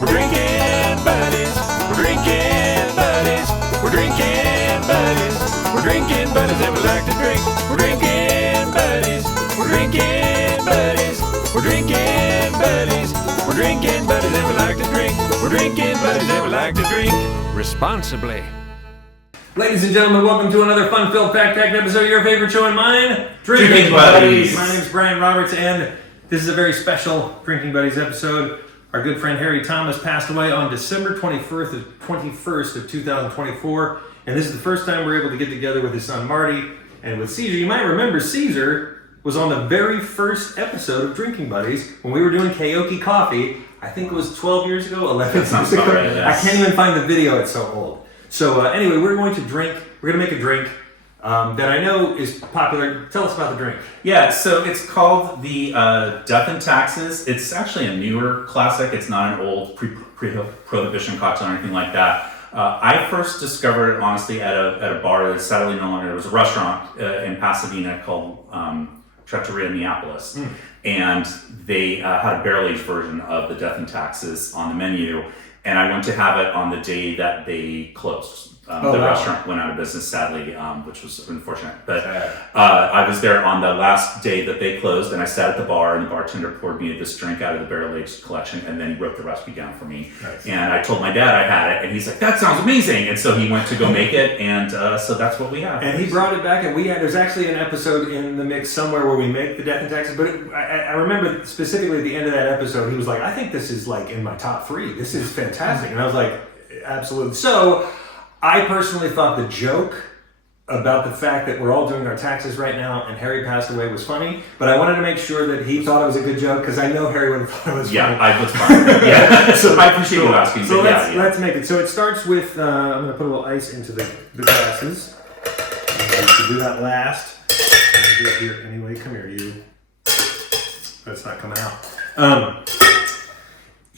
We're drinking buddies. We're drinking buddies. We're drinking buddies. We're drinking buddies and we like to drink. We're drinking buddies. We're drinking buddies. We're drinking buddies. We're drinking buddies and we like to drink. We're drinking buddies and we like to drink responsibly. Ladies and gentlemen, welcome to another fun-filled fact-packed episode of your favorite show and mine, Drinking Buddies. My name is Brian Roberts, and this is a very special Drinking Buddies episode. Our good friend Harry Thomas passed away on December 21st of 2024, and this is the first time we're able to get together with his son Marty and with Cesar. You might remember Cesar was on the very first episode of Drinking Buddies when we were doing karaoke coffee. I think it was 12 years ago, 11 years ago. Right, yes. I can't even find the video, it's so old. So anyway, we're going to make a drink that I know is popular. Tell us about the drink. Yeah, so it's called the Death and Taxes. It's actually a newer classic. It's not an old pre-prohibition cocktail or anything like that. I first discovered it, honestly, at a bar that's sadly no longer. It was a restaurant in Pasadena called Trattoria Neapolis. And they had a barrel-aged version of the Death and Taxes on the menu. And I went to have it on the day that they closed. Restaurant went out of business, sadly, which was unfortunate. But I was there on the last day that they closed, and I sat at the bar, and the bartender poured me this drink out of the barrel-aged collection, and then he wrote the recipe down for me. Nice. And I told my dad I had it, and he's like, "That sounds amazing!" And so he went to go make it, and so that's what we have. And he brought it back, and there's actually an episode in the mix somewhere where we make the Death and Taxes, but I remember specifically at the end of that episode, he was like, "I think this is like in my top 3. This is fantastic." And I was like, "Absolutely." So I personally thought the joke about the fact that we're all doing our taxes right now and Harry passed away was funny, but I wanted to make sure that he thought it was a good joke because I know Harry would have thought it was funny. Yeah, I was fine. Yeah, so I appreciate you asking. So let's make it. So it starts with, I'm going to put a little ice into the glasses. I'm going to do that last. I'm going to do it here anyway. Come here, you. That's not coming out.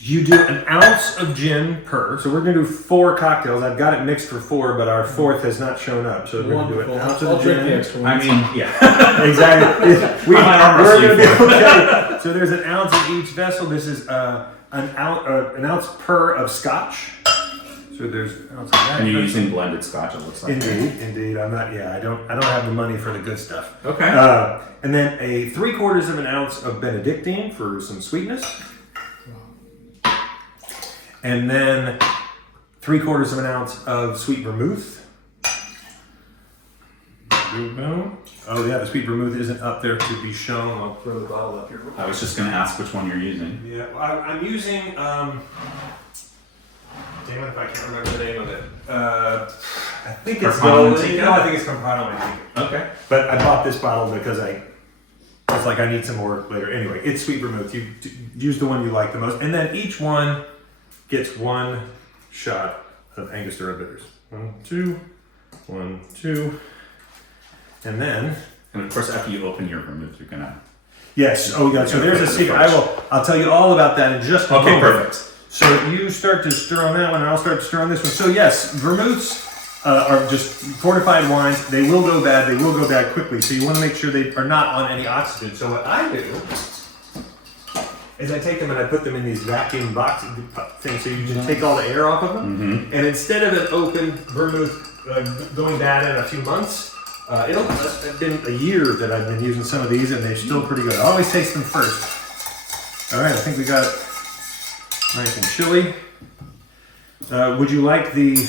You do an ounce of gin per. So we're going to do 4 cocktails. I've got it mixed for 4, but our 4th has not shown up. So we're going to do an ounce of the gin. I mean, yeah. Exactly. We're going to be okay. So there's an ounce in each vessel. This is an ounce per of scotch. So there's an ounce of that. And you're using blended scotch, it looks like. Indeed. I'm not. Yeah, I don't have the money for the good stuff. Okay. And then a 3/4 of an ounce of Benedictine for some sweetness. And then 3/4 of an ounce of sweet vermouth. Boom. Oh yeah, the sweet vermouth isn't up there to be shown. I'll throw the bottle up here. I was just going to ask which one you're using. Yeah, I'm using. Damn it, if I can't remember the name of it. I think it's Carpano Manteca? No, I think it's Carpano Manteca. Okay. But I bought this bottle because I was like, I need some more later. Anyway, it's sweet vermouth. You use the one you like the most, and then each one gets 1 shot of Angostura bitters. 1, 2, 1, 2, and then. And of course, after you open your vermouth, you're gonna. Yes. Oh, yeah. So there's a secret. I'll tell you all about that in just a moment. Okay, perfect. So you start to stir on that one, and I'll start to stir on this one. So yes, vermouths are just fortified wines. They will go bad. They will go bad quickly. So you want to make sure they are not on any oxygen. So what I do is I take them and I put them in these vacuum box things so you can take all the air off of them. Mm-hmm. And instead of an open vermouth going bad in a few months, it's been a year that I've been using some of these and they're still pretty good. I always taste them first. All right, I think we got nice and chilly. Would you like the...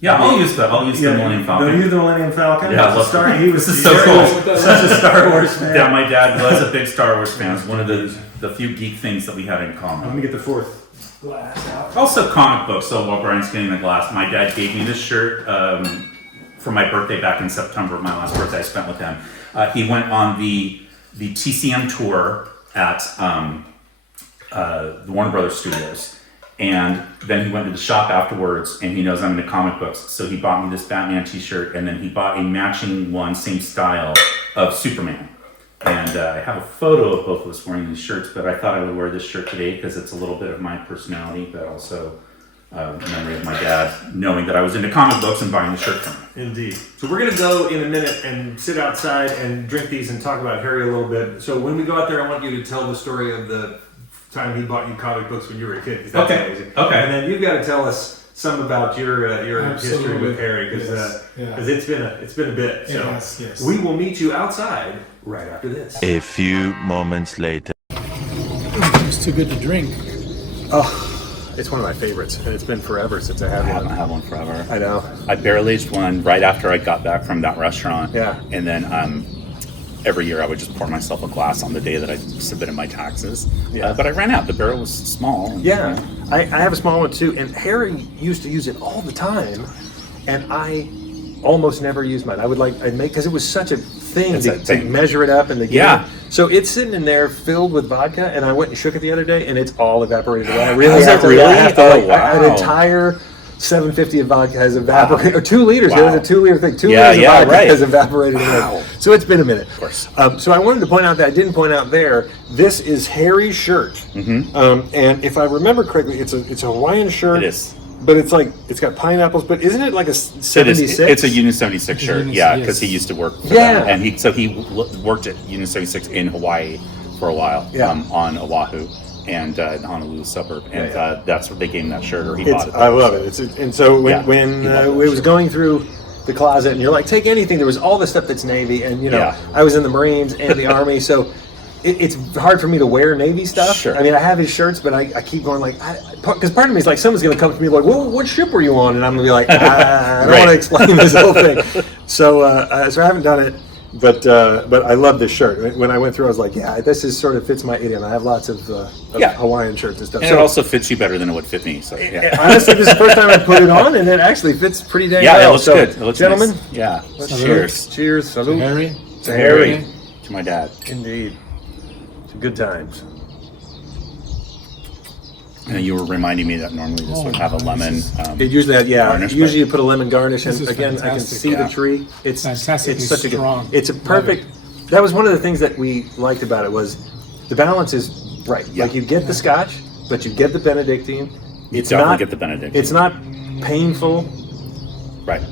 Yeah, I'll use the Millennium Falcon. They'll use the Millennium Falcon? Yeah, this is so cool. Such a Star Wars fan. Yeah, my dad was a big Star Wars fan. It's one of the few geek things that we had in common. Let me get the 4th glass out. Also comic books, so while Brian's getting the glass, my dad gave me this shirt for my birthday back in September, my last birthday I spent with him. He went on the TCM tour at the Warner Brothers Studios. And then he went to the shop afterwards, and he knows I'm into comic books, so he bought me this Batman t-shirt, and then he bought a matching one, same style, of Superman. And I have a photo of both of us wearing these shirts, but I thought I would wear this shirt today because it's a little bit of my personality, but also a memory of my dad knowing that I was into comic books and buying the shirt from him. Indeed. So we're going to go in a minute and sit outside and drink these and talk about Harry a little bit. So when we go out there, I want you to tell the story of the time he bought you comic books when you were a kid. 'Cause that's Okay. amazing. Okay. And then you've got to tell us some about your history Absolutely. with Harry, because Yes. it's been a bit. So Yes, yes. we will meet you outside right after this. A few moments later. It's too good to drink. It's one of my favorites, and it's been forever since I had I haven't one. had one forever. I know. I barrel aged one right after I got back from that restaurant. Yeah. And then every year I would just pour myself a glass on the day that I submitted my taxes. Yeah. But I ran out. The barrel was small. and, Yeah, I have a small one too, and Harry used to use it all the time, and I almost never used mine. I'd make, because it was such a thing, It's to, a thing. to measure it up and to get Yeah. it. So it's sitting in there filled with vodka, and I went and shook it the other day, and it's all evaporated away. I really Has have it to, really? I have to, Oh, like, wow. an entire 750 of vodka has evaporated, or 2 liters. Wow. There's a 2 liter thing. 2 Yeah, liters yeah, of vodka right. has evaporated Wow. away. So it's been a minute. Of course. So I wanted to point out that I didn't point out there. This is Harry's shirt, and if I remember correctly, it's a Hawaiian shirt. It is. But it's like, it's got pineapples, but isn't it like a It 76? is. It's a Unit 76 shirt. Unit- Yeah, yes. because he used to work for Yeah. them. And he worked at Unit 76 in Hawaii for a while. Yeah. On Oahu and the Honolulu suburb. And Yeah. That's what they gave him that shirt, or he It's, bought it. I love it. And so when, Yeah, when he loved that it was shirt. going through the closet, and you're like, take anything, there was all this stuff that's Navy, and Yeah. I was in the Marines and the Army, so it's hard for me to wear Navy stuff. Sure. I mean, I have his shirts, but I keep going like, because part of me is like, someone's going to come to me like, well, what ship were you on? And I'm going to be like, I don't Right. want to explain this whole thing. So I haven't done it. But I love this shirt. When I went through, I was like, yeah, this is sort of fits my idiom. I have lots of Yeah. Hawaiian shirts and stuff. And So it also fits you better than it would fit me. So yeah. honestly, this is the first time I put it on, and it actually fits pretty dang Yeah, well. it looks So, good. It looks gentlemen, nice. Yeah. Salute. Cheers. cheers. Salute. Harry? To Harry. To my dad. Indeed. To good times. And you were reminding me that normally this would have a lemon. It usually, garnish, usually but- you put a lemon garnish, and This is again, I can fantastic. see Yeah. the tree. It's Fantastically It's such a strong. good. It's a Love perfect. That was one of the things that we liked about it, was the balance is right. Yeah. Like you get the Scotch, but you get the Benedictine. It's definitely not get the Benedictine. It's not painful. Right.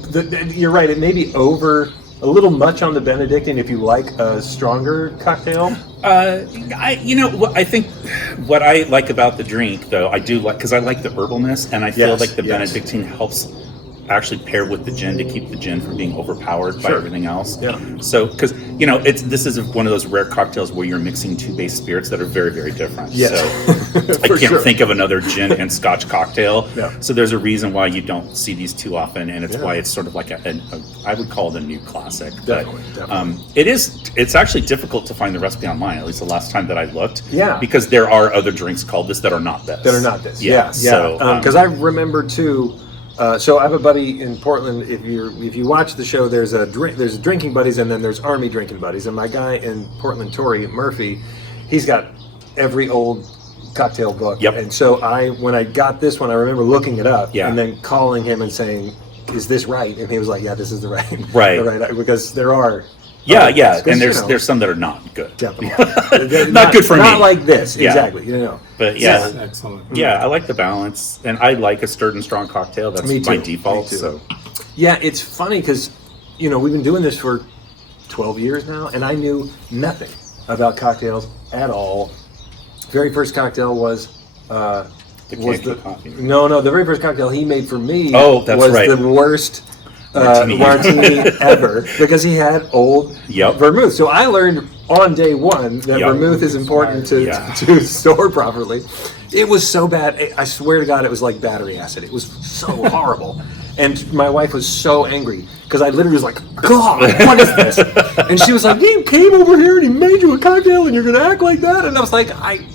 You're right. It may be a little much on the Benedictine if you like a stronger cocktail. I think what I like about the drink, though, I do like, because I like the herbalness, and I feel Yes, like the yes. Benedictine helps actually pair with the gin to keep the gin from being overpowered by Sure. everything else. Yeah. So, because this is one of those rare cocktails where you're mixing two base spirits that are very, very different. Yes. So I For can't sure. think of another gin and Scotch cocktail. Yeah. So there's a reason why you don't see these too often, and it's Yeah. why it's sort of like I would call it a new classic. Definitely, But, definitely. it's actually difficult to find the recipe online, at least the last time that I looked. Yeah. Because there are other drinks called this that are not this. That are not this. Yeah. So, because I remember too. So I have a buddy in Portland. If you watch the show, there's drinking buddies, and then there's Army drinking buddies. And my guy in Portland, Tori Murphy, he's got every old cocktail book. Yep. And so when I got this one, I remember looking it up, Yeah. and then calling him and saying, "Is this right?" And he was like, "Yeah, this is the right." Right. the right, because there are. Yeah, others, yeah. 'cause, And you know, there's some that are not good. definitely They're Not good for me. Not like this, Yeah. exactly. You know. But yeah. That's excellent. Yeah, I like the balance, and I like a stirred and strong cocktail. That's Me my too, default. me too. So Yeah, it's funny because, we've been doing this for 12 years now, and I knew nothing about cocktails at all. Very first cocktail was the Yankee coffee. no, the very first cocktail he made for me Oh, that's was right. the worst Martini. martini ever, because he had old Yep. vermouth. So I learned on day one that Yep. vermouth is important to, Yeah. to store properly. It was so bad. I swear to God, it was like battery acid. It was so horrible. And my wife was so angry because I literally was like, God, what is this? And she was like, he came over here and he made you a cocktail and you're going to act like that? And I was like,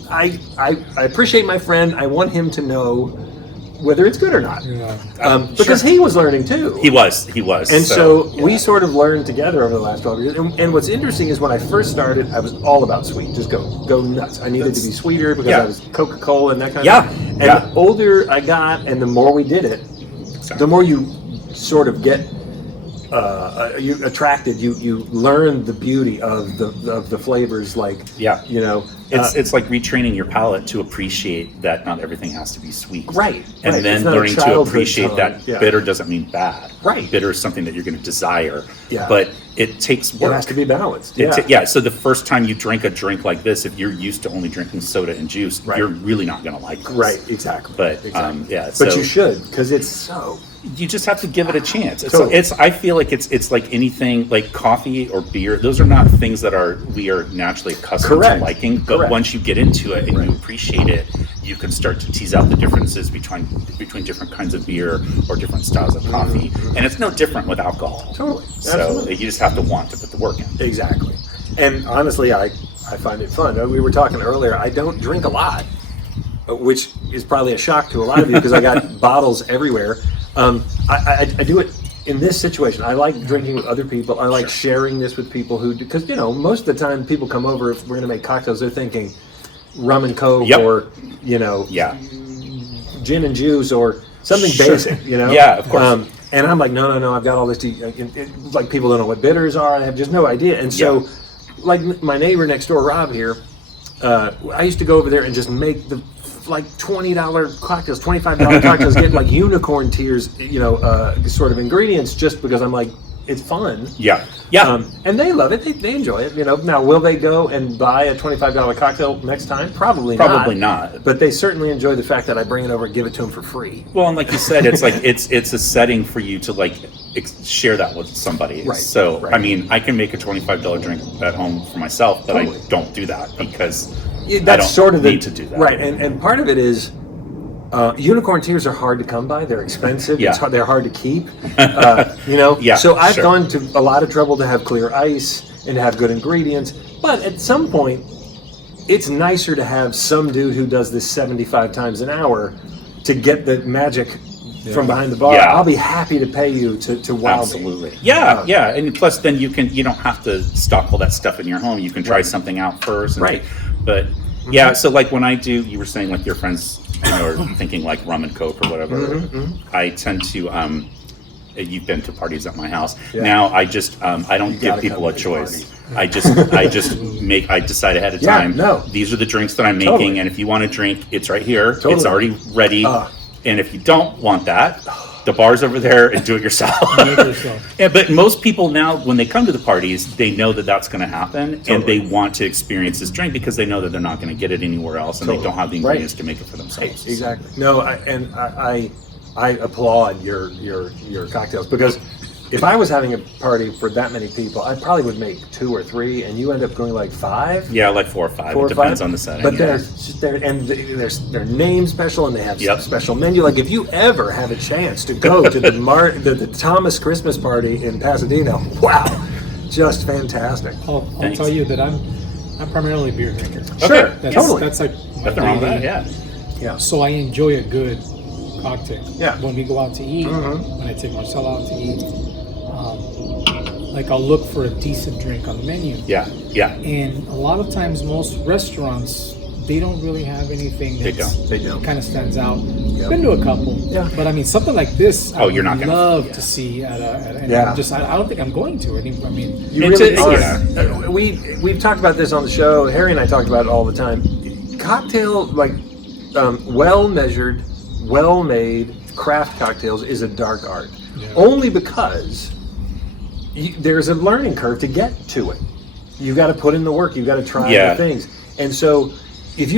I appreciate my friend. I want him to know whether it's good or not. Yeah. Because he was learning too. he was. And so we yeah. sort of learned together over the last 12 years. And what's interesting is when I first started, I was all about sweet. Just go nuts. I needed to be sweeter because Yeah. I was Coca-Cola and that kind Yeah, of thing. And yeah. the older I got and the more we did it, the more you sort of get you attracted. You learn the beauty of the flavors. Like Yeah. It's uh, like retraining your palate to appreciate that not everything has to be sweet. Right, And right. then It's not a learning to childhood appreciate tone. that Yeah. bitter doesn't mean bad. Right. Bitter is something that you're going to desire. Yeah. But it takes It work. has to be balanced. So the first time you drink a drink like this, if you're used to only drinking soda and juice, Right. you're really not going to like this. Right, exactly. But exactly. so But you should, because it's so. you just have to give it a chance. Totally. I feel like it's like anything, like coffee or beer. Those are not things that we are naturally accustomed Correct. to liking. But Correct. once you get into it and Right. you appreciate it, you can start to tease out the differences between different kinds of beer or different styles of coffee. And it's no different with alcohol. Totally. So Absolutely. you just have to want to put the work in. Exactly. And honestly, I find it fun. We were talking earlier, I don't drink a lot, which is probably a shock to a lot of you because I got bottles everywhere. I do it in this situation. I like drinking with other people. I like sharing this with people who, because, most of the time people come over, if we're going to make cocktails, they're thinking rum and Coke Yep. or, Yeah. gin and juice or something Sure. basic, Yeah, of course. And I'm like, no, I've got all this. Like people don't know what bitters are. I have just no idea. And so, like my neighbor next door, Rob here, I used to go over there and just make the like $20 cocktails, $25 cocktails, get like unicorn tears, sort of ingredients, just because I'm like, it's fun. Yeah. And they love it. They enjoy it. Now, will they go and buy a $25 cocktail next time? Probably not. But they certainly enjoy the fact that I bring it over and give it to them for free. Well, and like you said, it's like it's a setting for you to like share that with somebody. Right, So right. I mean, I can make a $25 drink at home for myself, but Totally. I don't do that because That's I don't sort of need to do that. Right, and part of it is unicorn tears are hard to come by. They're expensive. Yeah. They're hard to keep. Yeah, So I've sure. gone to a lot of trouble to have clear ice and to have good ingredients. But at some point, it's nicer to have some dude who does this 75 times an hour to get the magic from behind the bar. Yeah. I'll be happy to pay you to wow me. Absolutely. Yeah, and plus then you don't have to stock all that stuff in your home. You can try something out first. Right. But yeah, so like when I do, you were saying like your friends, are thinking like rum and Coke or whatever. I tend to. You've been to parties at my house. Yeah. Now I just I don't give gotta people come a to the choice. I just make. I decide ahead of Yeah, time. no. These are the drinks that I'm making, Totally. and if you want to drink, it's right here. It's Totally. already ready. And if you don't want that, the bar's over there and do it yourself. Yeah, but most people now, when they come to the parties, they know that that's going to happen, and they want to experience this drink because they know that they're not going to get it anywhere else, and they don't have the ingredients to make it for themselves. Exactly. No, I applaud your cocktails because if I was having a party for that many people, I probably would make 2 or 3, and you end up going like 5. Yeah, like 4 or 5. 4 It or depends 5? on the setting. But yeah. they're name special, and they have Yep. special menu. Like if you ever have a chance to go to the Thomas Christmas party in Pasadena, wow, just fantastic. I'll Thanks. tell you that I'm primarily a beer drinker. Sure, That's, totally. That's like my Nothing wrong with that. daily- Yeah. So I enjoy a good cocktail. Yeah. When we go out to eat, when I take Marcella out to eat, like I'll look for a decent drink on the menu. Yeah. Yeah. And a lot of times, most restaurants, they don't really have anything They that's, don't. They don't. kind of stands out. Been to a couple. Yeah. But I mean, something like this, I Oh, you're would not gonna- love yeah. to see at a and Yeah. I don't think I'm going to. I mean, You It's really a- are. We've talked about this on the show. Harry and I talked about it all the time. Cocktail, like well measured, well made craft cocktails is a dark art. Yeah. Only because there's a learning curve to get to it. You got to put in the work. You got to try Yeah. the things. And so, if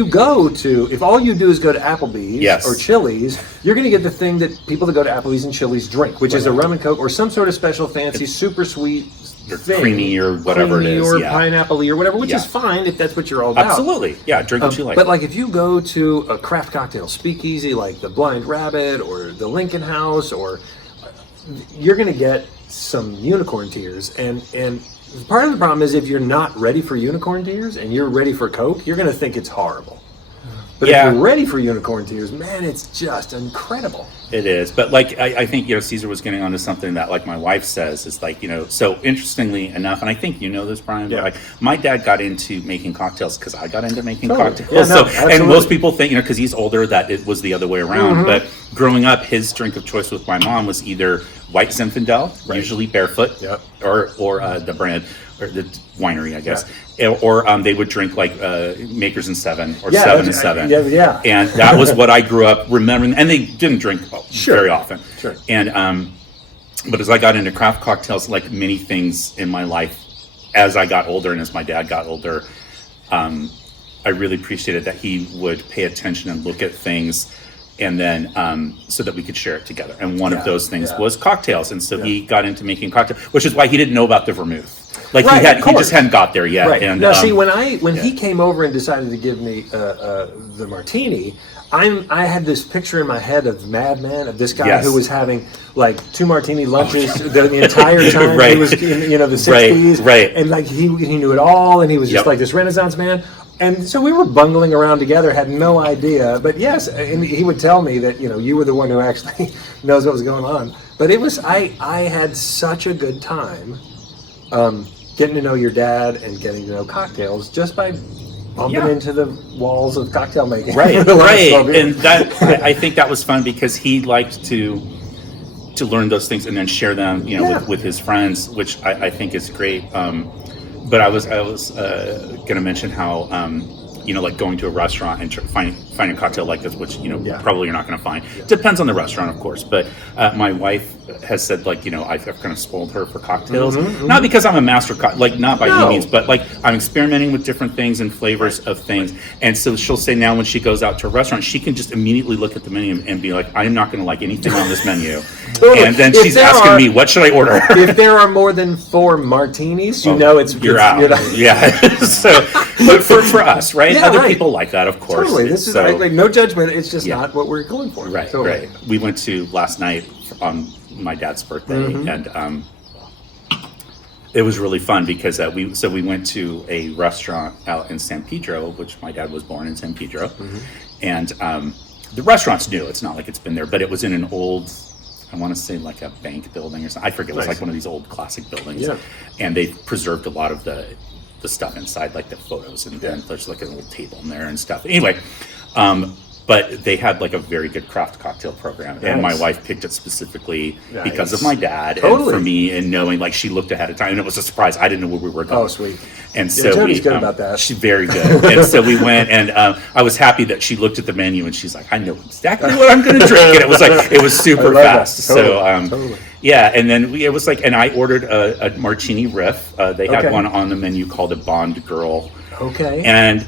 all you do is go to Applebee's Yes. or Chili's, you're going to get the thing that people that go to Applebee's and Chili's drink, which is a rum and Coke or some sort of special fancy, super sweet Or thing. creamy or whatever it Creamy is, or yeah. pineapple-y or whatever, which Yeah. is fine if that's what you're all about. Absolutely. Yeah. Drink what you like. But like if you go to a craft cocktail speakeasy like the Blind Rabbit or the Lincoln House, or you're going to get some unicorn tears, and part of the problem is if you're not ready for unicorn tears and you're ready for Coke, you're going to think it's horrible. But Yeah. if you're ready for unicorn tears, man, it's just incredible. It is, but like I think Caesar was getting onto something that like my wife says is like so interestingly enough, and I think you know this, Brian. Yeah. But like my dad got into making cocktails because I got into making Totally. cocktails. Yeah, no, and absolutely. most people think because he's older that it was the other way around. But growing up, his drink of choice with my mom was either White Zinfandel, usually Barefoot, Yep. or the brand or the winery, I guess. Or they would drink like Makers and Seven or Yeah, 7 and 7. yeah. And that was what I grew up remembering. And they didn't drink very often. Sure. And But as I got into craft cocktails, like many things in my life, as I got older and as my dad got older, I really appreciated that he would pay attention and look at things, and then so that we could share it together. And one of those things was cocktails, and so he got into making cocktails, which is why he didn't know about the vermouth. Like he just hadn't got there yet. Right. And now, see, when he came over and decided to give me the martini, I had this picture in my head of Mad Men, of this guy who was having like 2 martini lunches the entire time. He was in, the 60s, and like he knew it all, and he was just like this Renaissance man. And so we were bungling around together, had no idea. But yes, and he would tell me that you were the one who actually knows what was going on. But it was I had such a good time getting to know your dad and getting to know cocktails just by bumping into the walls of cocktail making. Right. And that I think that was fun because he liked to learn those things and then share them, with his friends, which I think is great. But I was going to mention how like going to a restaurant and finding a cocktail like this, which probably you're not going to find. Depends on the restaurant, of course. But my wife has said, like, I've kind of spoiled her for cocktails, not because I'm a master, not by any means, but like I'm experimenting with different things and flavors of things. And so she'll say now when she goes out to a restaurant, she can just immediately look at the menu and be like, I'm not going to like anything on this menu. And then she's asking me, what should I order? If there are more than 4 martinis, you're out. Yeah. So, but for us, right? Other people like that, of course. Totally. This is like no judgment. It's just not what we're going for. Right. Totally. Right. We went to last night on my dad's birthday, and it was really fun because we went to a restaurant out in San Pedro, which my dad was born in San Pedro, and the restaurant's new. It's not like it's been there, but it was in an old, I want to say like a bank building or something. I forget. It was like one of these old classic buildings, and they preserved a lot of the stuff inside, like the photos, and then there's like a little table in there and stuff. Anyway, but they had like a very good craft cocktail program, and my wife picked it specifically because of my dad and for me, and knowing, like, she looked ahead of time, and it was a surprise. I didn't know where we were going. Oh, sweet. And so Tony's good about that. She's very good. And so we went, and I was happy that she looked at the menu and she's like, I know exactly what I'm going to drink. And it was super fast. Totally. Totally. Yeah, and then it was like, and I ordered a martini riff. They had one on the menu called a Bond Girl. Okay. And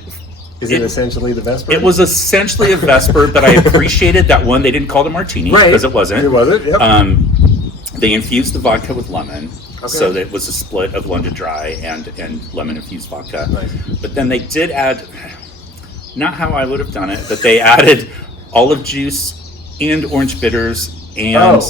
is it essentially the Vesper? It was essentially a Vesper, but I appreciated that one. They didn't call it a martini because it wasn't. It wasn't. Yep. They infused the vodka with lemon, so that it was a split of London Dry and lemon infused vodka. Nice. But then they did add, not how I would have done it, but they added olive juice and orange bitters and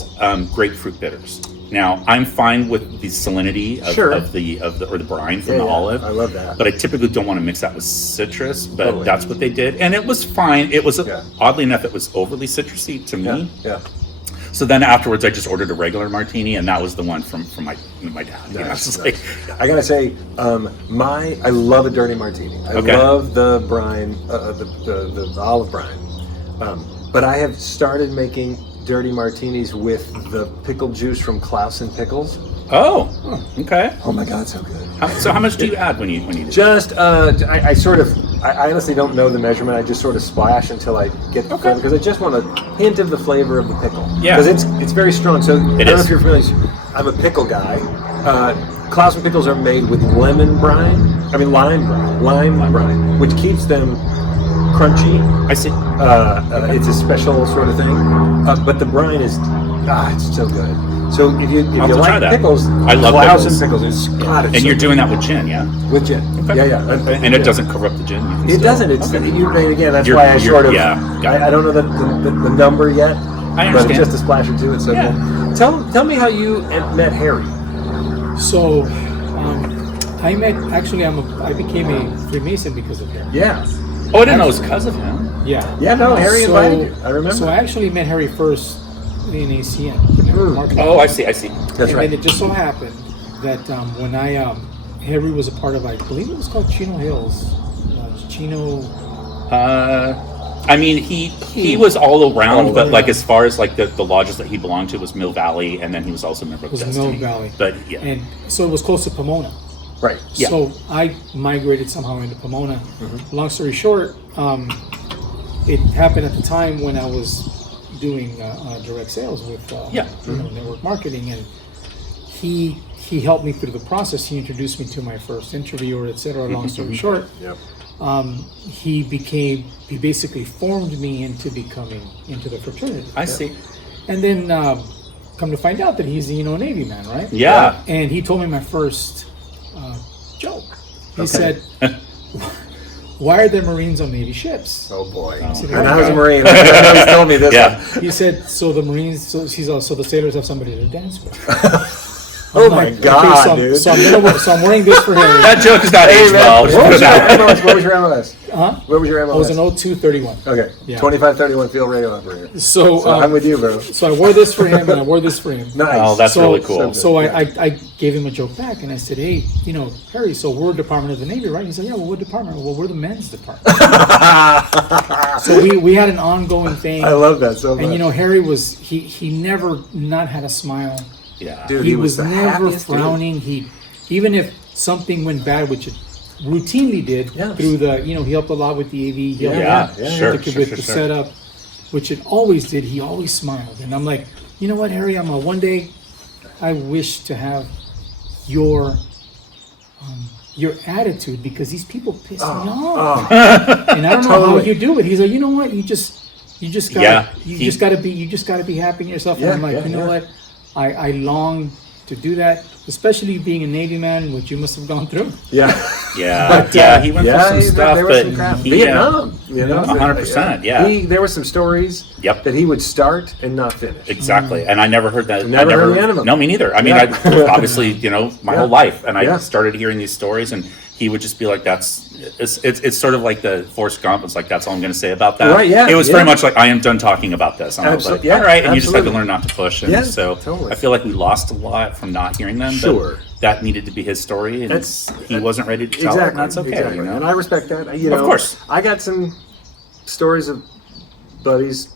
grapefruit bitters. Now, I'm fine with the salinity of the brine from the olive. I love that. But I typically don't want to mix that with citrus, but that's what they did. And it was fine. It was, oddly enough, it was overly citrusy to me. Yeah. So then afterwards, I just ordered a regular martini, and that was the one from my dad. Nice. I gotta say, I love a dirty martini. I love the brine, the olive brine. But I have started making dirty martinis with the pickle juice from Klaus and Pickles. Oh, okay. Oh my God, so good. So how much do you add when you do that? Just, I honestly don't know the measurement. I just sort of splash until I get the flavor, because I just want a hint of the flavor of the pickle. Yeah. Because it's very strong. So I don't know if you're familiar. I'm a pickle guy. Klaus and Pickles are made with lime brine, which keeps them crunchy. I see. It's a special sort of thing. But the brine is, it's so good. So if you like pickles, I love Klaus and Pickles. It's you're doing that with gin, yeah? With gin. Okay. Yeah. And it doesn't cover up the gin. It doesn't. It's again. That's why I sort of. I don't know the number yet. I understand. But it's just a splash or two. It's so good. Tell me how you met Harry. So, I became a Freemason because of him. Yeah. Oh, I didn't know it was because of him. Yeah. Yeah, no, Harry invited you. I remember. So I actually met Harry first in ACM. Oh, I see. That's right. And it just so happened that when Harry was a part of, I believe it was called Chino Hills. I mean, he was all around, but like as far as like the lodges that he belonged to was Mill Valley, and then he was also a member of Destiny. Mill Valley. But yeah. And so it was close to Pomona. Right. Yeah. So I migrated somehow into Pomona. Mm-hmm. Long story short, it happened at the time when I was doing direct sales with network marketing, and he helped me through the process. He introduced me to my first interviewer, etc. Long story short, Yep. he basically formed me into becoming into the fraternity. I see. And then come to find out that he's a Navy man, right? Yeah. And he told me my first joke. He said, "Why are there Marines on Navy ships?" Oh boy. said, And I was a Marine. I know he's told me this. Yeah. He said, "So the Marines, so the sailors have somebody to dance with." Oh I'm my like, God, so, dude. So I'm wearing this for him. That joke is not aged well. Just What put was it your that way. MLS? What was your MLS? Huh? What was your MLS? I was an 0231. Okay. Yeah. 2531 field radio operator. So, I'm with you, bro. So I wore this for him, and I wore this for him. Nice. Oh, that's so, really cool. So I gave him a joke back, and I said, "Hey, Harry, so we're Department of the Navy, right?" He said, "Yeah, well, what department?" "Well, we're the men's department." So we had an ongoing thing. I love that so much. And Harry was he never not had a smile. Yeah. Dude, He was the never happiest dude. frowning. Even if something went bad, which it routinely did Yes. through he helped a lot with the AV. He helped a Yeah, lot sure, with the setup, which it always did. He always smiled, and I'm like, you know what, Harry? One day, I wish to have your attitude, because these people piss me off, and I don't know how you do it. He's like, you know what? You just gotta be happy in yourself. And I'm like, you know what? I long to do that, especially being a Navy man, which you must have gone through. Yeah. Yeah. He went through some stuff, there was but some crap. he, Vietnam, 100%, yeah. There were some stories Yep. that he would start and not finish. Exactly, and I never heard that. Never heard the end of them. No, me neither. I mean, Yeah. I obviously, my whole life, and I Yeah. started hearing these stories, and he would just be like, it's sort of like the Forrest Gump. It's like, that's all I'm going to say about that. Right, yeah, It was yeah. very much like, I am done talking about this. And I was like, Absolutely, yeah, all right, and you just had to absolutely. learn not to push. And Yeah, so totally. I feel like we lost a lot from not hearing them. Sure. But that needed to be his story, and he wasn't ready to tell it, Exactly. and that's okay. Exactly. And I respect that. Of course. I got some stories of buddies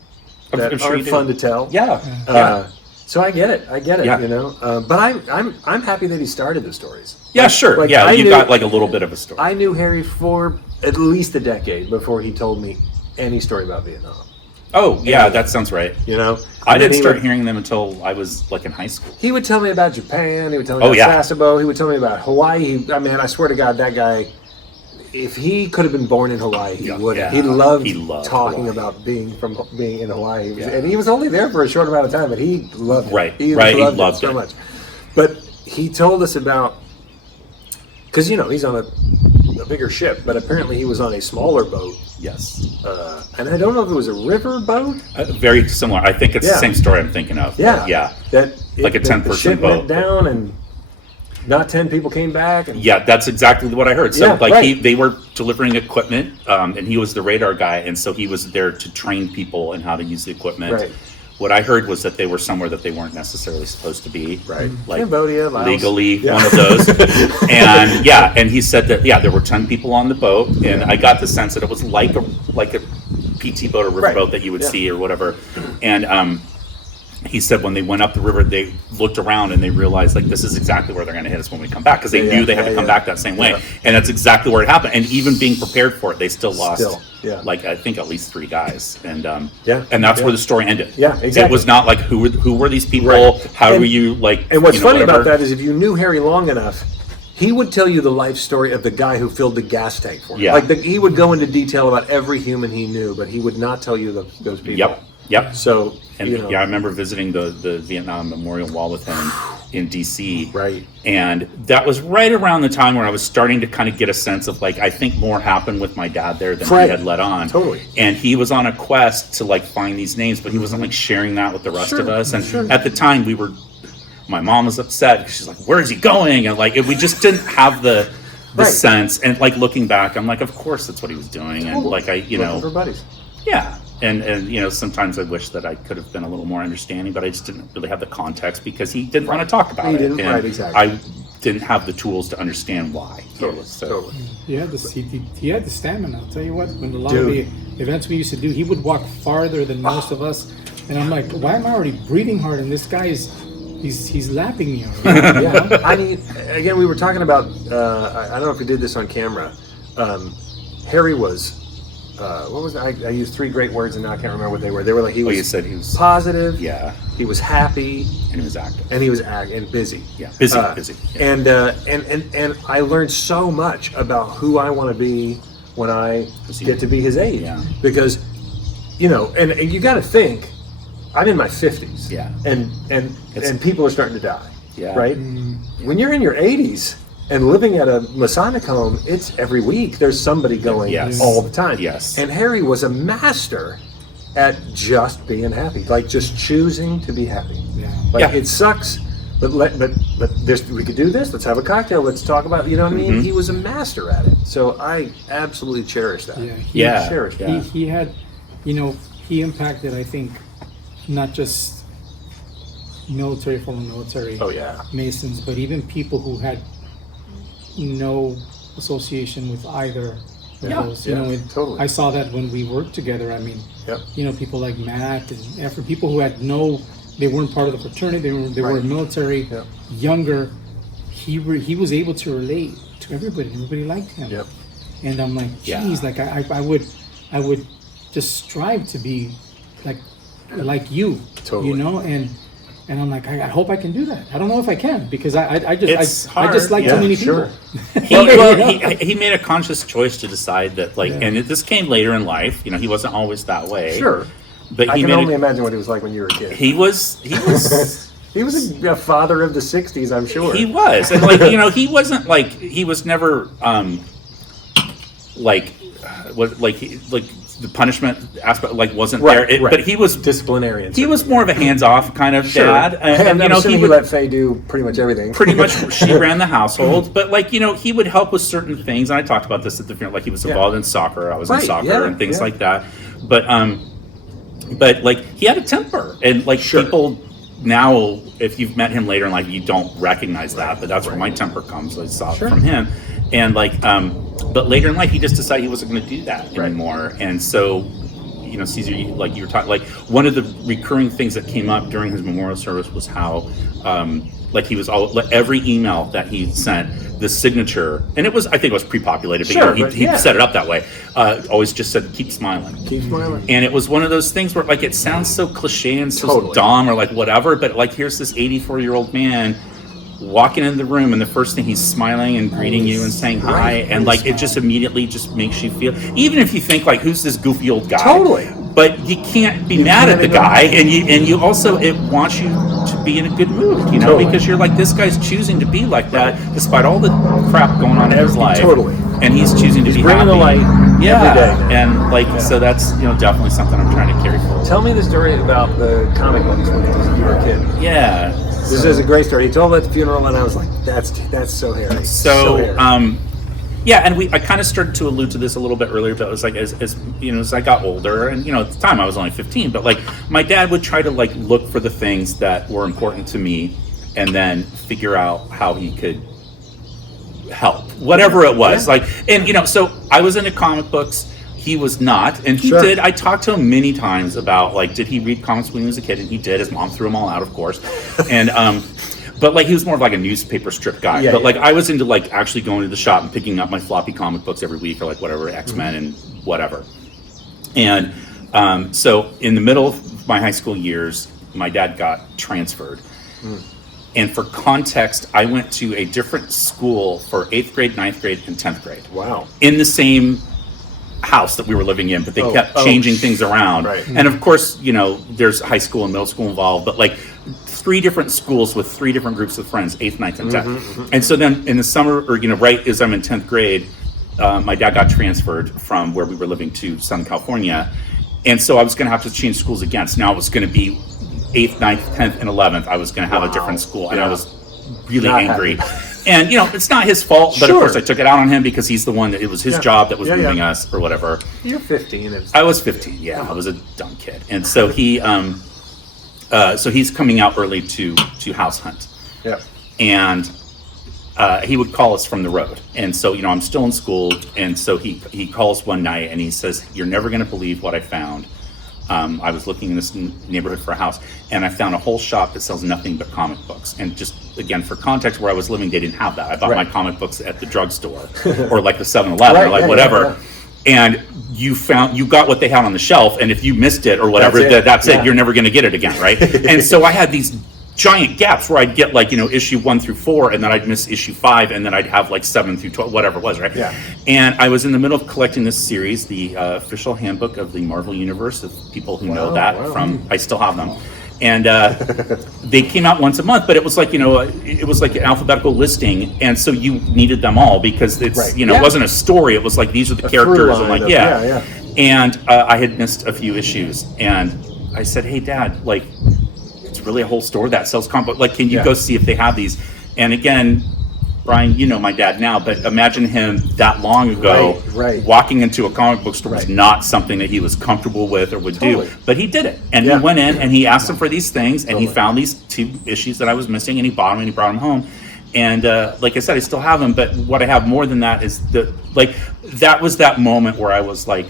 that I'm sure aren't you do. fun to tell. Yeah. So I get it. Yeah. But I'm happy that he started the stories. Yeah, sure. Like, yeah, I you knew- got like a little bit of a story. I knew Harry for at least a decade before he told me any story about Vietnam. Oh, yeah, that sounds right. You know, I And then didn't he start would- hearing them until I was like in high school. He would tell me about Japan. He would tell me Oh, about yeah. Sasebo. He would tell me about Hawaii. I swear to God, that guy, if he could have been born in Hawaii, he would have. yeah. He loved He loved talking Hawaii. about being in Hawaii. And he was only there for a short amount of time, but he loved it. Right, He right, he loved, loved it so it. much. But he told us about, because, he's on a bigger ship, but apparently he was on a smaller boat. Yes. And I don't know if it was a river boat. Very similar. I think it's Yeah. the same story I'm thinking of. Yeah. Yeah. Like a the 10-person ship boat. went down and not 10 people came back. And Yeah, that's exactly what I heard. So, Yeah, right. they were delivering equipment, and he was the radar guy, and so he was there to train people in how to use the equipment. Right. What I heard was that they were somewhere that they weren't necessarily supposed to be. Right. Like Cambodia, Laos. legally, Yeah. one of those. and he said that there were 10 people on the boat, and I got the sense that it was like a PT boat or river Right. boat that you would Yeah. see or whatever. And he said when they went up the river, they looked around and they realized, like, this is exactly where they're going to hit us when we come back, because they knew they had to come back that same way. Yeah. And that's exactly where it happened. And even being prepared for it, they still lost, yeah. like, I think at least 3 guys. And Yeah. and that's Yeah. where the story ended. Yeah, It exactly. was not like, who were these people? Right. How And- were you, like, And what's funny whatever. about that is if you knew Harry long enough, he would tell you the life story of the guy who filled the gas tank for him. Yeah. Like he would go into detail about every human he knew, but he would not tell you those people. Yep. So, And I remember visiting the Vietnam Memorial Wall with him in DC. Right. And that was right around the time where I was starting to kind of get a sense of, like, I think more happened with my dad there than Right. he had let on. Totally. And he was on a quest to, like, find these names, but he wasn't, like, sharing that with the rest of us. And at the time my mom was upset because she's like, where is he going? And, like, we just didn't have the Right. sense. And, like, looking back, I'm like, of course that's what he was doing. And, like, Looking for buddies. yeah. And sometimes I wish that I could have been a little more understanding, but I just didn't really have the context because he didn't want to talk about He it. didn't, And right, exactly. I didn't have the tools to understand why. So, He had the stamina. I'll tell you what. When a lot of the events we used to do, he would walk farther than most of us, and I'm like, why am I already breathing hard? And this guy he's lapping me already. Yeah. I mean, again, we were talking about, I don't know if we did this on camera. Harry was what was I used 3 great words and now I can't remember what they were. They were like, he was you said he was positive. Yeah, He was happy. and he was active. And he was and busy. Yeah, busy. Yeah. And I learned so much about who I want to be when I get to be his age. Yeah. Because, you know, and you got to think, I'm in my 50s. Yeah. And people are starting to die. Yeah. Right? When you're in your 80s and living at a Masonic home, it's every week there's somebody going Yes. all the time. Yes. And Harry was a master at just being happy, like just choosing to be happy. Yeah. Like Yeah. it sucks, but we could do this. Let's have a cocktail. Let's talk about. You know what I mean? He was a master at it. So I absolutely cherish that. Yeah. Cherish that. He had, you know, he impacted, I think, not just military, former military Oh yeah. Masons, but even people who had no association with either of those. You yeah, know, and totally. I saw that when we worked together. I mean, Yep. you know, people like Matt and Efren, people who had they weren't part of the fraternity, they were Right. military, Yep. younger. He was able to relate to everybody. Everybody liked him. Yep. And I'm like, Yeah. geez, like I would just strive to be like you, Totally. you know, and I'm like, I hope I can do that. I don't know if I can because I It's I just hard. like Yeah, too many sure. people. He made a conscious choice to decide that, like, and this came later in life. You know, he wasn't always that way. Sure. But I he can made only a, imagine what he was like when you were a kid. he was He was a father of the '60s, I'm sure. he was, and like, you know, he wasn't like, he was never like the punishment aspect like wasn't Right, there. right. But he was disciplinarian. he was more of a hands-off kind of Sure. dad, And you I'm know, assuming he he would let Faye do pretty much everything. pretty much she ran the household, but like, you know, he would help with certain things, and I talked about this at the funeral, like he was involved in soccer, I was in Right, soccer yeah, and things yeah. like that, but like he had a temper, and like Sure. people now, if you've met him later in life, you don't recognize that, but that's where my temper comes. I saw it from him, and like but later in life he just decided he wasn't going to do that anymore. And so, you know, Cesar, like you were talking, like one of the recurring things that came up during his memorial service was how like he was like every email that he sent, the signature, and I think it was pre-populated, but Sure, you know, but he yeah. set it up that way, always just said keep smiling. Keep smiling. And it was one of those things where, like, it sounds so cliche and so Totally. dumb or like whatever, but like here's this 84-year-old man walking in the room, and the first thing he's smiling and greeting you and saying hi, and like it just immediately just makes you feel, even if you think like, who's this goofy old guy? Totally. But you can't be mad at the guy, and you also, it wants you to be in a good mood, you know, Totally. because you're like, this guy's choosing to be like that despite all the crap going on in his life. Totally. And he's choosing to be bringing happy. the light Yeah. every day. And like, so that's, you know, definitely something I'm trying to carry forward. Tell me the story about the comic books when you were a kid. Yeah. This is a great story. He told me at the funeral, and I was like, "That's so Harry." So, Harry. yeah, and I kind of started to allude to this a little bit earlier, but it was like, as you know, as I got older, and you know, at the time I was only 15, but like my dad would try to like look for the things that were important to me, and then figure out how he could help, whatever it was. Like, and you know, so I was into comic books. He was not, and he Sure. did. I talked to him many times about like, did he read comics when he was a kid? And he did. His mom threw them all out, of course, and but like he was more of like a newspaper strip guy. Yeah, but yeah. like I was into like actually going to the shop and picking up my floppy comic books every week, or like whatever, X-Men and whatever. And so in the middle of my high school years, my dad got transferred. And for context, I went to a different school for 8th grade, 9th grade, and 10th grade. Wow. In the same house that we were living in, but they kept changing things around. Right. And of course, you know, there's high school and middle school involved, but like 3 different schools with 3 different groups of friends, 8th, 9th, and 10th. And so then in the summer, or, you know, right as I'm in 10th grade, my dad got transferred from where we were living to Southern California. And so I was going to have to change schools again. So now it was going to be 8th, 9th, 10th, and 11th. I was going to have a different school. And I was really Not angry. happy. And, you know, it's not his fault, but Sure. of course I took it out on him because he's the one that, it was his job that was Yeah, yeah. moving us or whatever. You're 15. I was 15, yeah. I was a dumb kid. And so he, so he's coming out early to house hunt. Yeah. And he would call us from the road. And so, you know, I'm still in school. And so he calls one night and he says, "You're never going to believe what I found. I was looking in this neighborhood for a house, and I found a whole shop that sells nothing but comic books." And just, again, for context, where I was living, they didn't have that. I bought my Right. comic books at the drugstore or like the 7-Eleven or Right, like yeah, whatever. yeah, And you got what they had on the shelf, and if you missed it or whatever, that's it. You're never going to get it again, right? And so I had these giant gaps where I'd get like, issue 1 through 4, and then I'd miss issue 5, and then I'd have like 7 through 12, whatever it was, right? Yeah. And I was in the middle of collecting this series, the official handbook of the Marvel Universe, of people who know that from, I still have them. And they came out once a month, but it was like, it was like an alphabetical listing, and so you needed them all because it's, it wasn't a story. It was like, these are the characters, and like, And I had missed a few issues, and I said, hey, Dad, like, it's really a whole store that sells comic book. Like, can you go see if they have these? And again, Brian, you know my dad now, but imagine him that long ago walking into a comic book store was not something that he was comfortable with or would do. But he did it. And he went in and he asked them for these things, and he found these 2 issues that I was missing, and he bought them and he brought them home. And like I said, I still have them, but what I have more than that is that was that moment where I was like,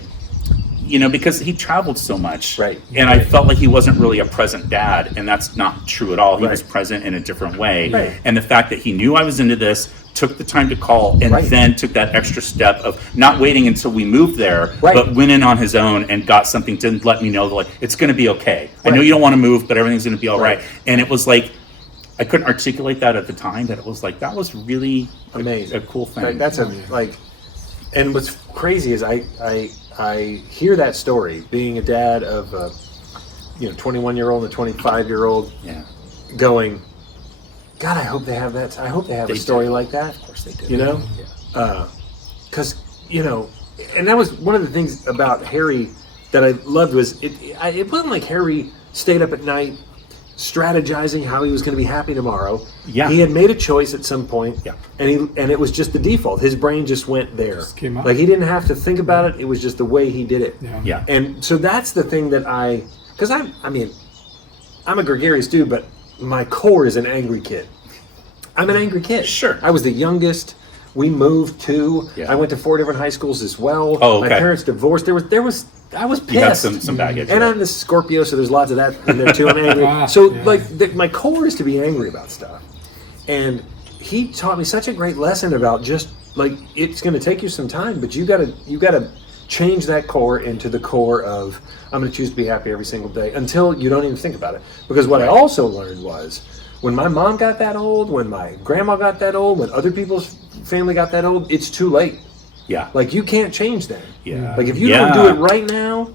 because he traveled so much, and I felt like he wasn't really a present dad, and that's not true at all. He was present in a different way, and the fact that he knew I was into this, took the time to call, and then took that extra step of not waiting until we moved there, but went in on his own and got something to let me know that, like, it's going to be okay. I know you don't want to move, but everything's going to be all right. And it was like, I couldn't articulate that at the time, but it was like, that was really amazing, a cool thing. That's and what's crazy is I hear that story, being a dad of a 21-year-old and a 25-year-old, going, God, I hope they have that. I hope they have a story like that. Of course they do. Because and that was one of the things about Harry that I loved was it wasn't like Harry stayed up at night strategizing how he was going to be happy tomorrow. He had made a choice at some point, and it was just the default. His brain just went there. Just came out. Like, he didn't have to think about it. It was just the way he did it. And so that's the thing that because I'm a gregarious dude, but my core is an angry kid. I'm an angry kid. Sure. I was the youngest. We moved too. I went to 4 different high schools as well. Oh, okay. My parents divorced. I was pissed. You had some baggage. And I'm a Scorpio, so there's lots of that in there too. I'm angry. My core is to be angry about stuff. And he taught me such a great lesson about just like, it's going to take you some time, but you got to change that core into the core of, I'm going to choose to be happy every single day until you don't even think about it. Because what I also learned was, when my mom got that old, when my grandma got that old, when other people's family got that old, it's too late. Like, you can't change that. Like, if you don't do it right now,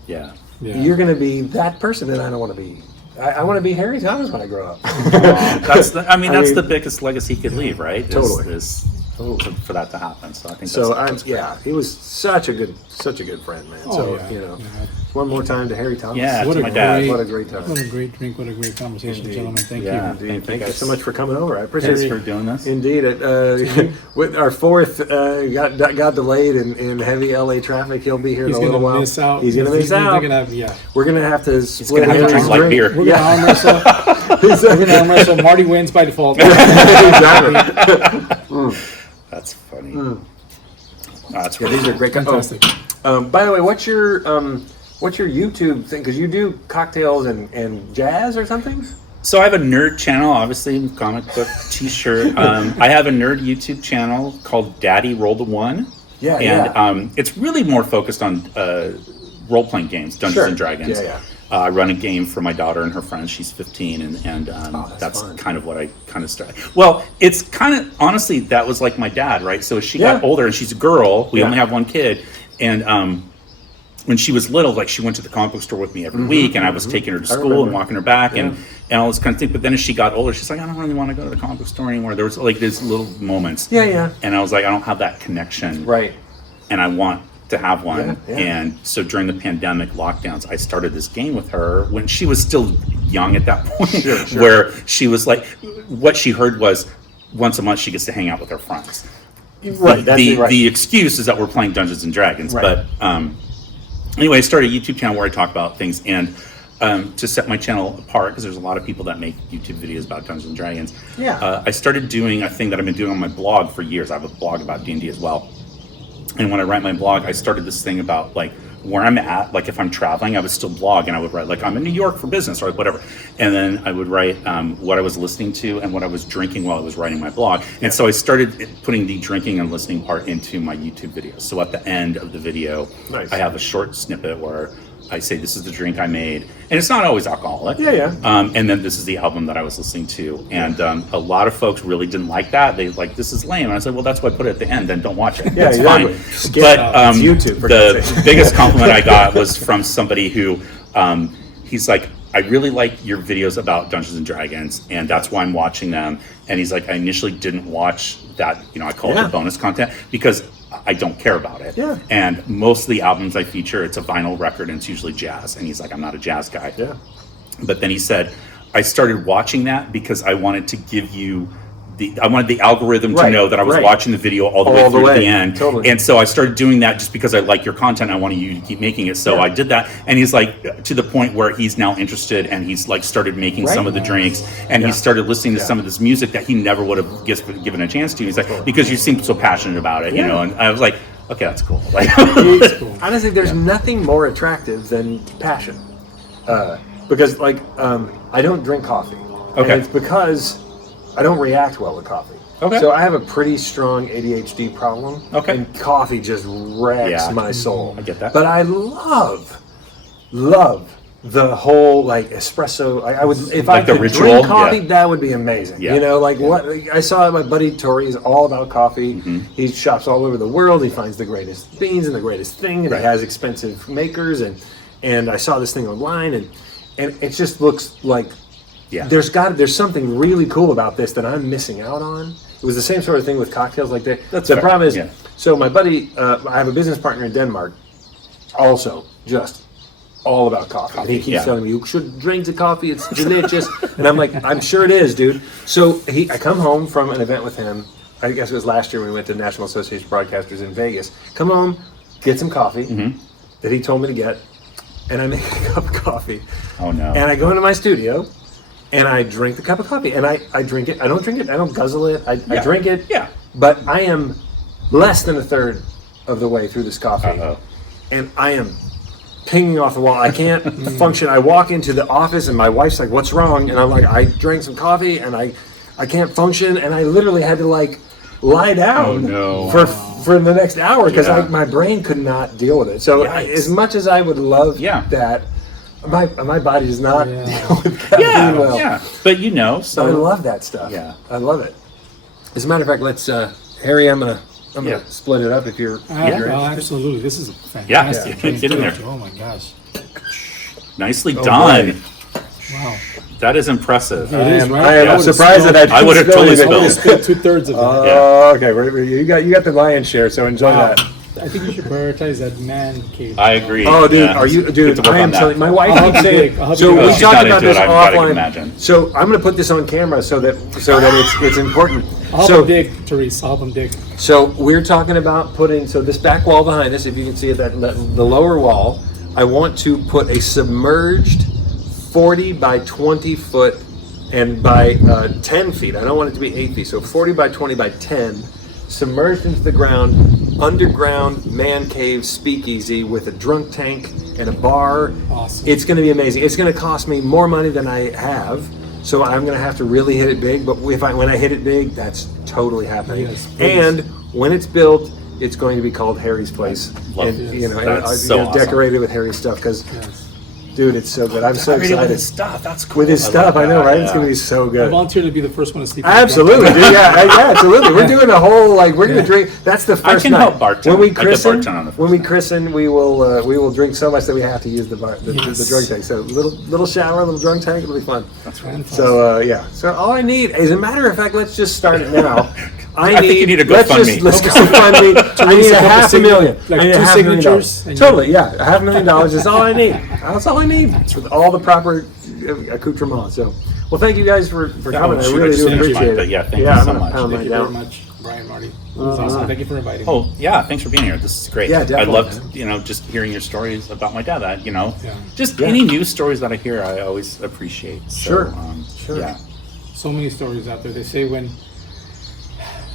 you're going to be that person that I don't want to be. I want to be Harry Thomas when I grow up. That's the biggest legacy he could leave, right? Totally. Is for that to happen. So I think that's he was such a good friend, man. One more time to Harry Thomas. Yeah, What to a my dad. What a great time. What a great drink. What a great conversation, gentlemen. Thank you. Indeed. Thank you so much for coming over. I appreciate Thanks it. for doing this. Indeed. With our 4th got delayed in heavy LA traffic. He'll be here in a little while. He's going to miss out. He's going to miss out. We're going to have to split gonna have to Harry's drink light beer. We're going to arm wrestle. We're going to arm wrestle. Marty wins by default. That's funny. That's These are great. Fantastic. By the way, what's your YouTube thing? Because you do cocktails and jazz or something? So I have a nerd channel, obviously, comic book T-shirt. I have a nerd YouTube channel called Daddy Roll the One. It's really more focused on role-playing games, Dungeons and Dragons. I run a game for my daughter and her friends. She's 15, and that's kind of what I kind of started. Well, it's kind of, honestly, that was like my dad, right? So as she got older, and she's a girl, we only have one kid, and when she was little, like, she went to the comic book store with me every week, and I was taking her to school and walking her back and all this kind of thing. But then as she got older, she's like, I don't really want to go to the comic book store anymore. There was like these little moments. And I was like, I don't have that connection. And I want to have one. And so during the pandemic lockdowns, I started this game with her when she was still young at that point, where she was like, what she heard was once a month she gets to hang out with her friends. The excuse is that we're playing Dungeons and Dragons. But anyway, I started a YouTube channel where I talk about things, and to set my channel apart, because there's a lot of people that make YouTube videos about Dungeons and Dragons. I started doing a thing that I've been doing on my blog for years. I have a blog about D&D as well. And when I write my blog, I started this thing about like where I'm at. Like if I'm traveling, I would still blog and I would write like I'm in New York for business or whatever. And then I would write what I was listening to and what I was drinking while I was writing my blog. And so I started putting the drinking and listening part into my YouTube videos. So at the end of the video, Nice. I have a short snippet where I say, this is the drink I made. And it's not always alcoholic. Yeah. And then this is the album that I was listening to. And a lot of folks really didn't like that. They like, this is lame. And I said, well, that's why I put it at the end. Then don't watch it. Yeah, That's exactly. fine. Skip But it. It's YouTube, for God's the sake. biggest compliment I got was from somebody who, he's like, I really like your videos about Dungeons and Dragons, and that's why I'm watching them. And he's like, I initially didn't watch that, I call it Yeah. the bonus content because I don't care about it. Yeah. And most of the albums I feature, it's a vinyl record and it's usually jazz. And he's like, I'm not a jazz guy. Yeah. But then he said, I started watching that because I wanted to give you I wanted the algorithm to Right, know that I was right. watching the video all the way All the through to way, the end. totally. And so I started doing that just because I like your content. I wanted you to keep making it. So Yeah. I did that. And he's like, to the point where he's now interested and he's like started making some of the drinks and he started listening to some of this music that he never would have given a chance to. He's like, because you seem so passionate about it, and I was like, okay, that's cool. Like, Honestly, there's nothing more attractive than passion. Because, I don't drink coffee. Okay. And it's because I don't react well to coffee. Okay. So I have a pretty strong ADHD problem. Okay. And coffee just wrecks Yeah. my soul. I get that. But I love the whole espresso. I would if I Like the could ritual? drink coffee, Yeah. that would be amazing. Yeah. What I saw my buddy Tori is all about coffee. Mm-hmm. He shops all over the world. He finds the greatest beans and the greatest thing, and Right. he has expensive makers. And I saw this thing online, and it just looks like Yeah. there's something really cool about this that I'm missing out on. It was the same sort of thing with cocktails like that. That's the fair. problem is, Yeah. so my buddy, I have a business partner in Denmark, also just all about coffee. And he keeps yeah. telling me, you should drink the coffee, it's delicious. And I'm like, I'm sure it is, dude. So I come home from an event with him. I guess it was last year when we went to the National Association of Broadcasters in Vegas. Come home, get some coffee that he told me to get, and I make a cup of coffee. Oh no. And I go into my studio, and I drink the cup of coffee, and I drink it. I don't drink it. I don't guzzle it. I drink it. Yeah. But I am less than a third of the way through this coffee, Uh-oh. and I am pinging off the wall. I can't function. I walk into the office, and my wife's like, "What's wrong?" And I'm like, "I drank some coffee, and I can't function." And I literally had to lie down no. for the next hour because Yeah. my brain could not deal with it. So Yikes. as much as I would love Yeah. that, my body does not Yeah. deal with caffeine well. Yeah. But So so I love that stuff. Yeah. I love it. As a matter of fact, let's Harry, I'm gonna Yeah. split it up if you're. Absolutely. This is a fantastic Yeah. drink, Get in too. there. Oh my gosh. nicely Oh, done. boy. Wow. That is impressive. It is, right? I am I would've surprised that spilled- I would have totally it. I would have spilled. spilled 2/3 of it. Oh, okay. You got the lion's share, so enjoy Wow. that. I think you should prioritize that man cave. I agree. Oh, dude, Yeah. are you, Get dude? to work I am on that. telling. My wife I'll keeps have saying. to dig. So we She's talked not about into this it, I've gotta offline. imagine. So I'm gonna put this on camera so that it's important. I'll So help him dig, Therese. I'll help him dig. So we're talking about putting, so this back wall behind us, if you can see it, the lower wall, I want to put a submerged 40 by 20 foot and by 10 feet. I don't want it to be 8 feet. So 40 by 20 by 10, submerged into the ground, underground man cave speakeasy with a drunk tank and a bar. Awesome. It's going to be amazing. It's going to cost me more money than I have. So I'm going to have to really hit it big, but when I hit it big, that's totally happening. Yes, please. And when it's built, it's going to be called Harry's Place. Love and it. you know, That's and, so you know, awesome. decorated with Harry's stuff because, Yes. dude, it's so good. I'm so Already with excited his stuff. That's cool. with his I stuff. love I know, that, right? It's yeah. going to be so I good. volunteer to be the first one to sleep. in the Absolutely, drunk tank. dude. Yeah, absolutely. We're doing a whole we're gonna drink. That's the first can night. help bartend. When we I could christen, bartend on the first when we night. christen, we will drink so much that we have to use the Yes. drunk tank. So little shower, little drunk tank. It'll be fun. That's right. Fantastic. So yeah. So all I need, as a matter of fact, let's just start it now. I think you need a let's GoFundMe. Let's go fund me. I need a half a million. like I need a two half $1 million. signatures and Totally, yeah. $500,000 is all I need. That's all I need with all the proper accoutrements. So, well, thank you guys for coming. I shoot, I really just do finished appreciate mine, it. but yeah, thank you I'm so gonna much. pound Thank mine you very down. much, Brian, Marty. It was awesome. Thank you for inviting me. Oh yeah, thanks for being here. This is great. Yeah, I definitely, loved, man. just hearing your stories about my dad. That Yeah. just Yeah. any news stories that I hear, I always appreciate. So, Sure. Sure. Yeah. So many stories out there. They say when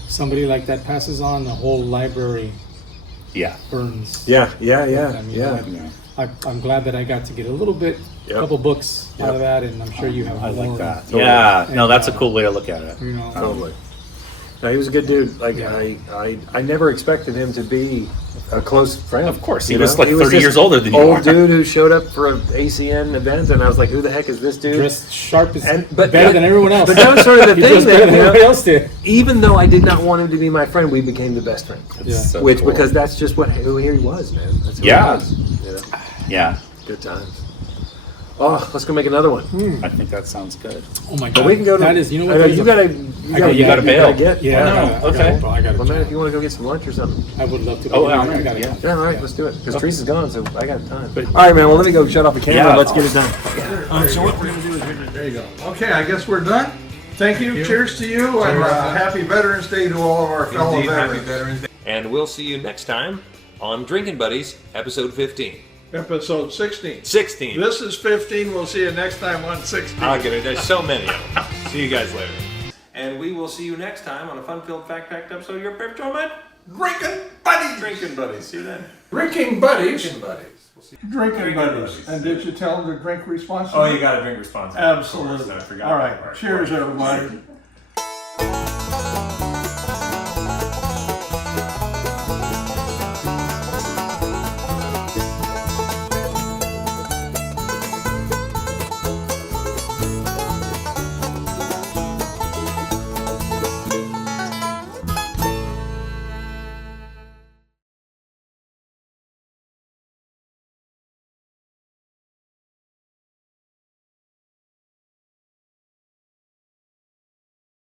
somebody like that passes on, the whole library Yeah. burns. Yeah. I mean, I'm glad that I got to get a little bit, Yep. couple books out Yep. of that, and I'm sure you have I more. like that. Totally. Yeah. No, And, that's a cool way to look at it. You know, Totally. No, he was a good dude. Like Yeah. I never expected him to be a close friend. Of course, he You was know? like 30 this years older than you old are. dude who showed up for an ACN event, and I was like, "Who the heck is this dude?" dressed sharp as But better than everyone else. But that was sort of the He thing dressed better that than you know, everybody else did. even though I did not want him to be my friend, we became the best friends. Yeah. So Which cool. because that's just who he was, man. That's who Yeah. he was. You know? Yeah. Good times. Oh, let's go make another one. I think that sounds good. Oh my god, But we can go to. that is, you know I what? know there's you a- gotta. You gotta bail. Get. Yeah, Oh, no. I gotta- Okay. I gotta. Well, man, if you want to go get some lunch or something. I would love to. Oh, yeah, all right, I gotta yeah. go. Yeah, all right, let's do it. Because Teresa's gone, so I got time. All right, man. Well, let me go shut off the camera. Yeah. Let's get it done. So what we're gonna do is there you go. Okay, I guess we're done. Thank you. Cheers to you, and happy Veterans Day to all of our fellow veterans. And we'll see you next time on Drinking Buddies, episode 15. Episode 16. 16. This is 15. We'll see you next time on 16. I'll get it. There's so many of them. See you guys later. And we will see you next time on a fun-filled, fact-packed episode of your favorite show, man. Drinking Buddies. Drinking Buddies. See you then. Drinking Buddies. Drinking Buddies. Drinking Buddies. And did you tell them to drink responsibly? Oh, you got to drink responsibly. Absolutely. I forgot All that right. part. Cheers, everybody.